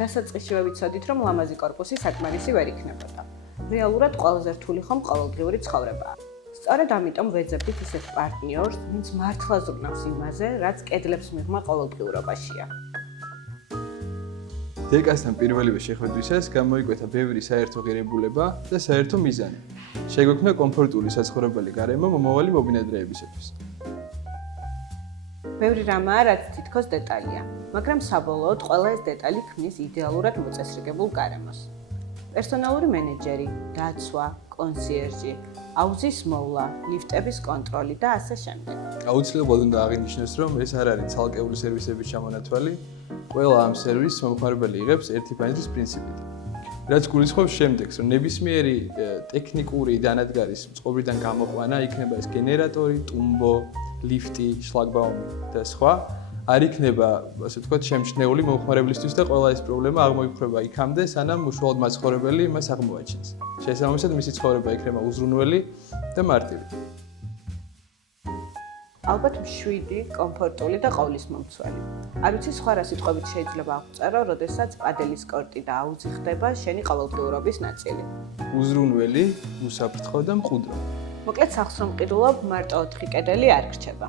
დასაწყისშივე ვიცოდით, რომ ლამაზი კორპუსი საკმარისი ვერ იქნებოდა. რეალურად ყველაზე რთული ხომ ყოველდღიური ცხოვრებაა. სწორედ ამიტომ ვეძებდით ისეთ პარტნიორს, ვინც მართლა ზრუნავს იმაზე, რაც კედლებს მიღმა ყოველდღიურობაშია. დეკასთან პირველივე შეხვედრისას გამოიკვეთა ბევრი საერთო ღირებულება და საერთო მიზანი. შეგვექმნა კომფორტული საცხოვრებელი გარემო მომავალი მობინადრეებისათვის. ბევრი რამაა, რაც თითქოს დეტალია, მაგრამ საბოლოოდ ყველა ეს დეტალი ქმნის იდეალურად მოწესრიგებულ გარემოს. პერსონალური მენეჯერი, დაცვა, კონსიერჟი, აუზის მოვლა, ლიფტების კონტროლი და ასე შემდეგ. აუცილებლად უნდა აღინიშნოს, რომ ეს არ არის ცალკეული სერვისების ჩამონათვალი, ყველა ამ სერვისს მომხმარებელი იღებს ერთი ფანჯრის პრინციპით. რაც გულისხმობს შემდეგს, რომ ნებისმიერი ტექნიკური დანადგარის წყობრიდან გამოყვანა, იქნება ეს გენერატორი, ტუმბო, ლიფტი, შლაგბაუმი და სხვა, არ იქნება, ასე ვთქვათ, შემჩნეული მომხმარებლისთვის და ყველა ეს პრობლემა აღმოიფრება იქამდე, სანამ უშუალოდ მაცხოვრებელი მას აღმოაჩენს. შესაბამისად, მისი ცხოვრება იქნება უზრუნველი და მარტივი. ალბათ მშვიდი, კომფორტული და ყოვლისმომცველი. არ ვიცი სხვა რა სიტყვებით შეიძლება აღწერო, როდესაც პადელის კორტი და აუზი ხდება შენი ყოველდღიურობის ნაწილი. უზრუნველი, უსაფრთხო და მყუდრო. მოკლედ სახლს რომ მყიდულობ, მარტო 4 კედელი არ გრჩება.